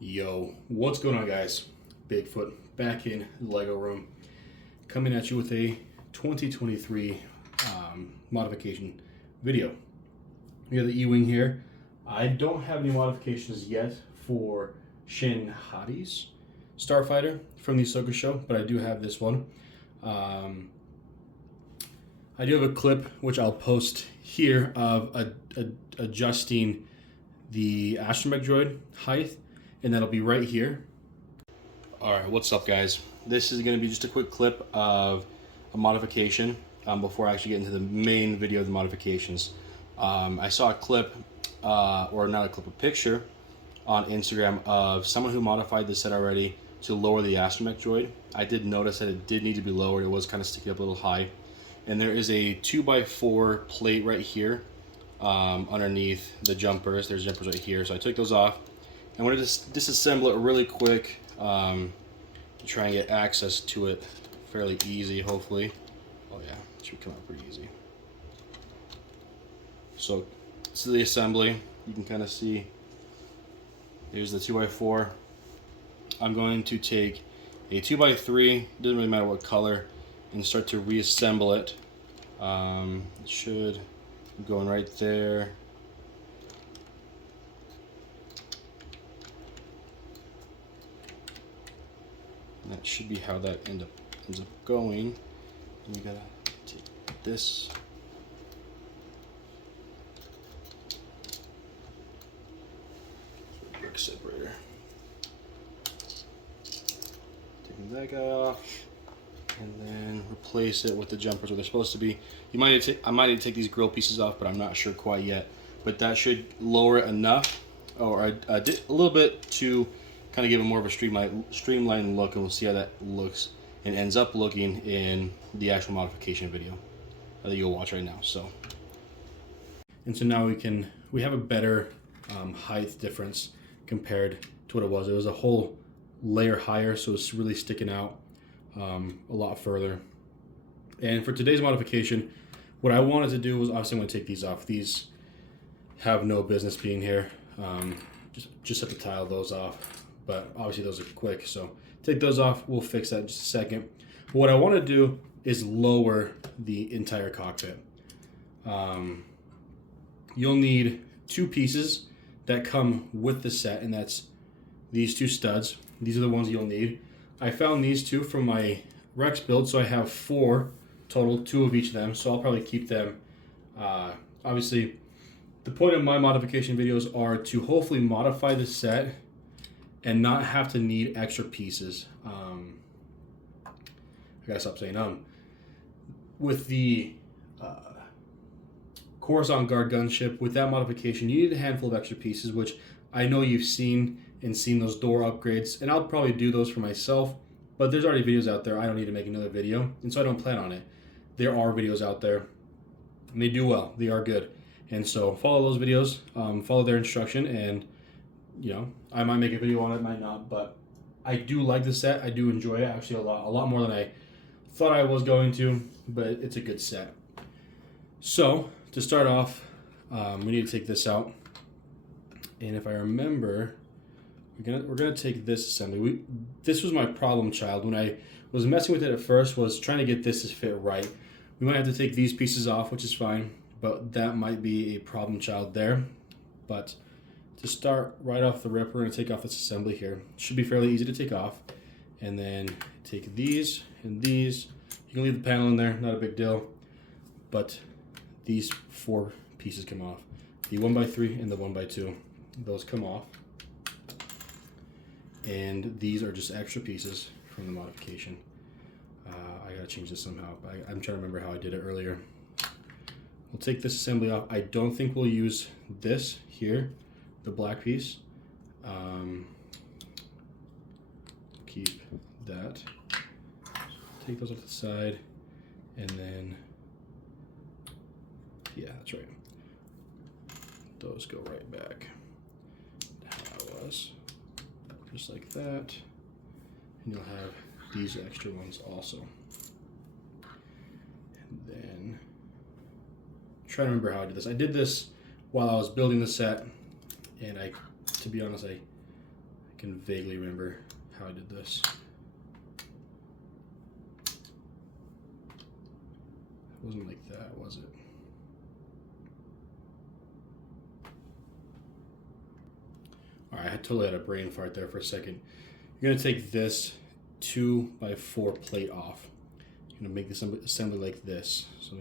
Yo, what's going on, guys? Bigfoot back in the Lego room, coming at you with a 2023 modification video. We have the E-Wing here. I don't have any modifications yet for Shin Hati's Starfighter from the Ahsoka show, but I do have this one. I do have a clip which I'll post here of adjusting the astromech droid height, and that'll be right here. Alright, what's up, guys? This is going to be just a quick clip of a modification before I actually get into the main video of the modifications. I saw a clip, or not a clip, a picture on Instagram of someone who modified the set already to lower the astromech droid. I did notice that it did need to be lowered. It was kind of sticking up a little high. And there is a 2x4 plate right here underneath the jumpers. There's jumpers right here. So I took those off. I wanted to disassemble it really quick to try and get access to it fairly easy, hopefully. Oh yeah, it should come out pretty easy. So this is the assembly. You can kind of see there's the 2x4. I'm going to take a 2x3, doesn't really matter what color, and start to reassemble it. It should go in right there. And that should be how that ends up going. And you gotta take this. Brick separator. Taking that guy off, and then replace it with the jumpers where they're supposed to be. I might need to take these grill pieces off, but I'm not sure quite yet. But that should lower it enough, or a little bit, to kind of give it more of a streamlined look, and we'll see how that looks and ends up looking in the actual modification video that you'll watch right now. So now we have a better height difference compared to what it was. It was a whole layer higher, so it's really sticking out a lot further. And for today's modification, what I wanted to do was, obviously I'm going to take these off. These have no business being here. Just have to tile those off. But obviously those are quick, so take those off. We'll fix that in just a second. But what I want to do is lower the entire cockpit. You'll need two pieces that come with the set, and that's these two studs. These are the ones you'll need. I found these two from my Rex build, so I have 4 total, 2 of each of them, so I'll probably keep them. Obviously, the point of my modification videos are to hopefully modify the set and not have to need extra pieces. I gotta stop saying with the Coruscant Guard gunship, with that modification, you need a handful of extra pieces, which I know you've seen those door upgrades, and I'll probably do those for myself, but there's already videos out there. I don't need to make another video, and so I don't plan on it. There are videos out there, and they do well. They are good. And so follow those videos, follow their instruction, and I might make a video on it, might not, but I do like the set. I do enjoy it actually a lot more than I thought I was going to, but it's a good set. So to start off, we need to take this out, and if I remember, we're gonna take this assembly. This was my problem child when I was messing with it at first, was trying to get this to fit right. We might have to take these pieces off, which is fine, but that might be a problem child there. But to start right off the rip, we're going to take off this assembly here. It should be fairly easy to take off. And then take these and these. You can leave the panel in there, not a big deal. But these 4 pieces come off. The 1x3 and the 1x2. Those come off. And these are just extra pieces from the modification. I got to change this somehow. I'm trying to remember how I did it earlier. We'll take this assembly off. I don't think we'll use this here, the black piece. Keep that. Take those off the side, and then, yeah, that's right. Those go right back how it was, just like that. And you'll have these extra ones also. And then, trying to remember how I did this. I did this while I was building the set, and to be honest, I I can vaguely remember how I did this. It wasn't like that, was it? All right, I totally had a brain fart there for a second. You're gonna take this 2x4 plate off. You're gonna make this assembly like this. So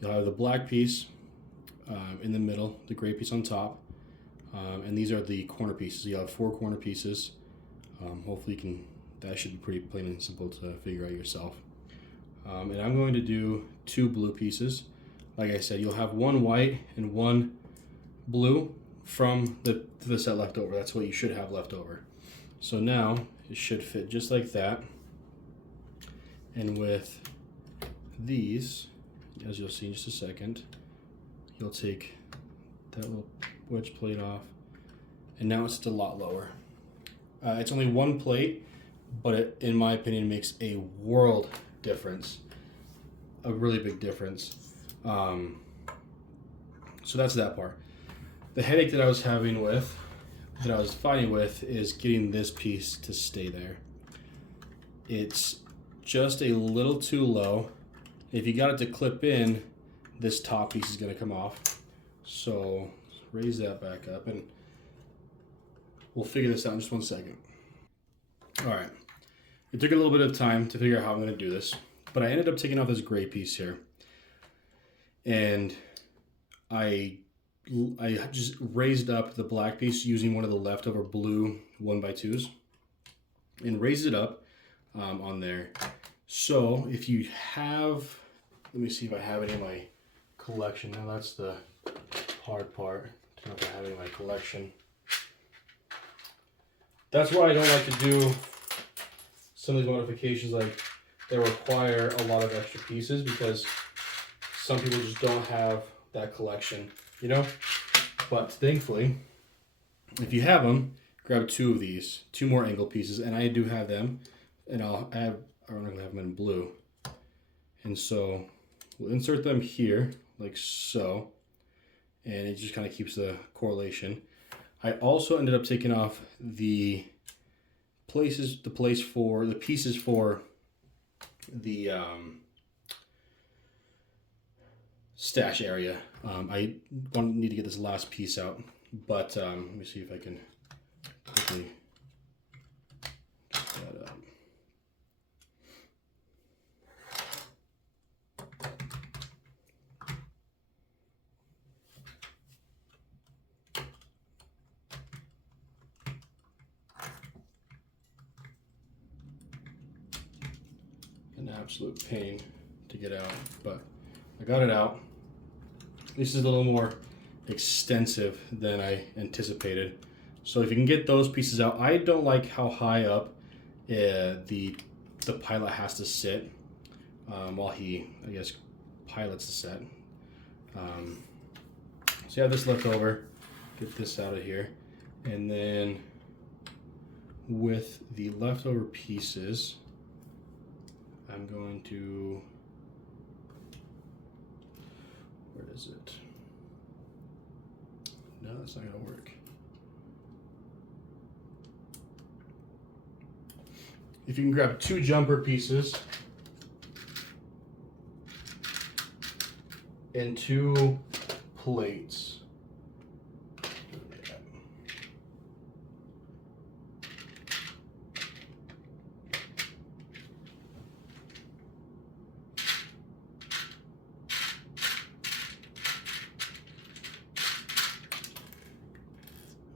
you'll have the black piece in the middle, the gray piece on top, and these are the corner pieces. You have 4 corner pieces. Hopefully that should be pretty plain and simple to figure out yourself. And I'm going to do 2 blue pieces. Like I said, you'll have 1 white and 1 blue from the set left over. That's what you should have left over. So now it should fit just like that. And with these, as you'll see in just a second, you'll take that little wedge plate off, and now it's a lot lower. It's only 1 plate, but it, in my opinion, makes a world difference, a really big difference. So that's that part. The headache that I was fighting with is getting this piece to stay there. It's just a little too low. If you got it to clip in, this top piece is going to come off. So raise that back up and we'll figure this out in just 1 second. All right, it took a little bit of time to figure out how I'm going to do this, but I ended up taking off this gray piece here, and I just raised up the black piece using one of the leftover blue 1x2s and raised it up on there. So if you have, let me see if I have any in my collection. Now that's the hard part, to know if I have any in my collection. That's why I don't like to do some of these modifications like they require a lot of extra pieces, because some people just don't have that collection, you know? But thankfully, if you have them, grab 2 of these, 2 more angle pieces, and I do have them, and I'm gonna have them in blue. And so we'll insert them here, like so, and it just kind of keeps the correlation. I also ended up taking off the pieces for the stash area. I need to get this last piece out, but let me see if I can quickly get that up. An absolute pain to get out, but I got it out. This is a little more extensive than I anticipated. So if you can get those pieces out, I don't like how high up the pilot has to sit while he, I guess, pilots the set. So you have this left over. Get this out of here, and then with the leftover pieces, I'm going to, where is it? No, that's not gonna work. If you can grab 2 jumper pieces and 2 plates.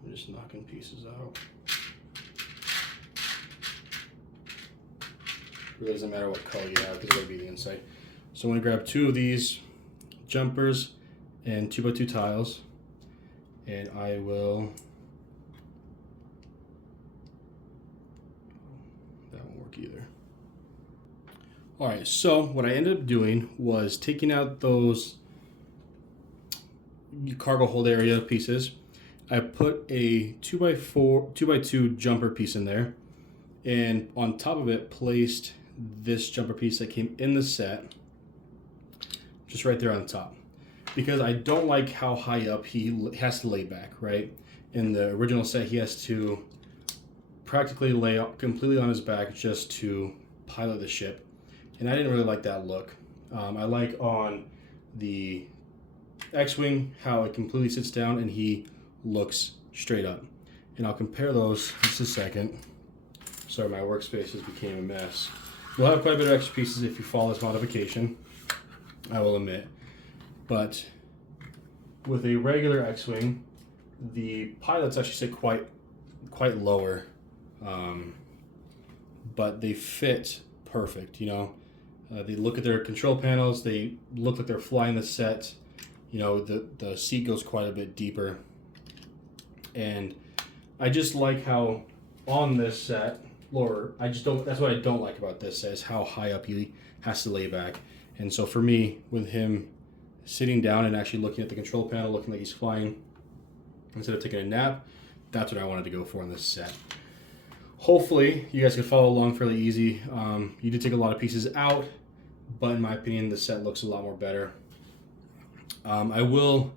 I'm just knocking pieces out. Really doesn't matter what color you have, because it's going to be the inside. So I'm going to grab 2 of these jumpers and 2x2 tiles, and I will, that won't work either. Alright, so what I ended up doing was taking out those cargo hold area pieces. I put a 2x2 jumper piece in there, and on top of it placed this jumper piece that came in the set, just right there on the top, because I don't like how high up he has to lay back, right? In the original set, he has to practically lay completely on his back just to pilot the ship, and I didn't really like that look. I like on the X-Wing how it completely sits down and he looks straight up. And I'll compare those just a second. Sorry, my workspace has became a mess. You'll have quite a bit of extra pieces if you follow this modification, I will admit. But with a regular X-Wing, the pilots actually sit quite lower, but they fit perfect, you know. They look at their control panels, they look like they're flying the set. You know, the seat goes quite a bit deeper. And I just like how on this set, that's what I don't like about this set, is how high up he has to lay back. And so for me, with him sitting down and actually looking at the control panel, looking like he's flying, instead of taking a nap, that's what I wanted to go for in this set. Hopefully, you guys can follow along fairly easy. You did take a lot of pieces out, but in my opinion, the set looks a lot more better. I will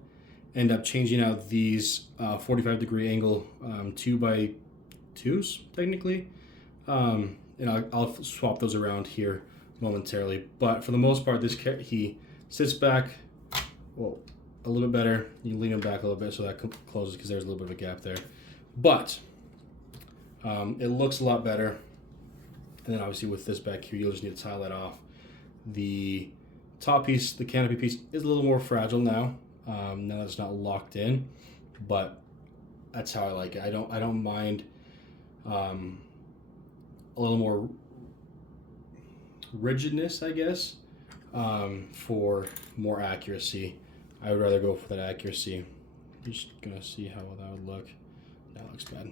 end up changing out these 45-degree angle 2x2s, technically. And I'll swap those around here momentarily. But for the most part, he sits back, well, a little bit better. You lean him back a little bit so that closes because there's a little bit of a gap there. But it looks a lot better. And then obviously with this back here, you'll just need to tile that off. The top piece, the canopy piece, is a little more fragile now. Now that it's not locked in, but that's how I like it. I don't mind a little more rigidness, I guess, for more accuracy. I would rather go for that accuracy. I'm just gonna see how that would look. That looks bad.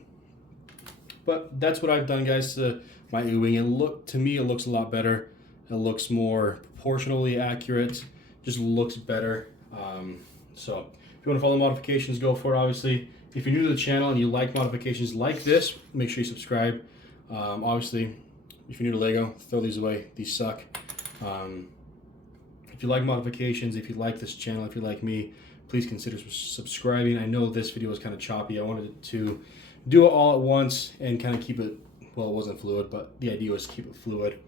But that's what I've done, guys, to my U-wing. To me, it looks a lot better. It looks more proportionally accurate. Just looks better. So if you want to follow modifications, go for it, obviously. If you're new to the channel and you like modifications like this, make sure you subscribe. Obviously, if you're new to Lego, throw these away. These suck. If you like modifications, if you like this channel, if you like me, please consider subscribing. I know this video was kind of choppy. I wanted to do it all at once and kind of keep it, well, it wasn't fluid, but the idea was to keep it fluid.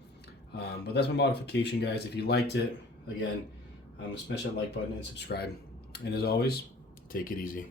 But that's my modification, guys. If you liked it, again, smash that like button and subscribe. And as always, take it easy.